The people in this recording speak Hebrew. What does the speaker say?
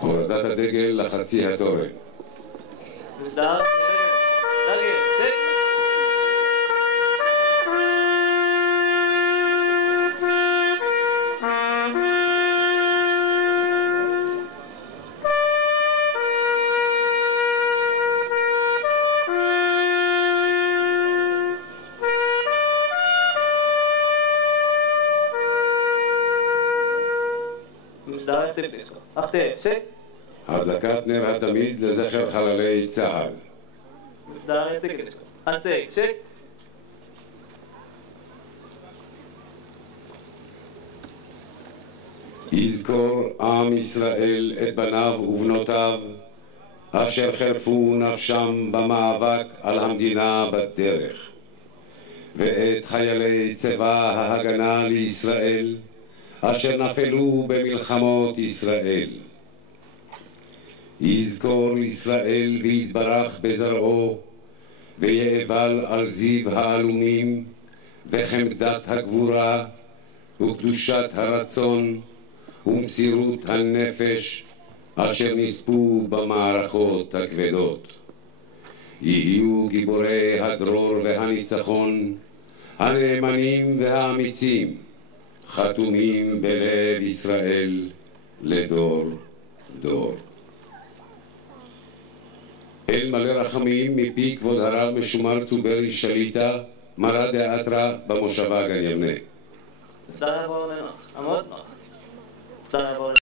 הורדת הדגל לחצי התורן. מסדר? דגל, צ'ק. מסדר, צ'ק. הדלקת נר התמיד לזכר חללי צה"ל. מסדר, צ'ק. יזכור עם ישראל את בניו ובנותיו אשר חירפו נפשם במאבק על המדינה בדרך, ואת חיילי צבא ההגנה לישראל אשר נפלו במלחמות ישראל. יזכור ישראל ויתברך בזרעו, ויאבל על זיו העלומים וחמדת הגבורה וקדושת הרצון ומסירות הנפש אשר נספו במערכות הכבדות. יהיו גיבורי הדרור והניצחון, הנאמנים והאמיצים, חתומים בלב ישראל לדור דור. אל מלא רחמים מפי כבוד הרב משומר צוברי שליטה, מרא דאתרא במושבה גן יבנה. תודה רבה, עמוד. תודה רבה.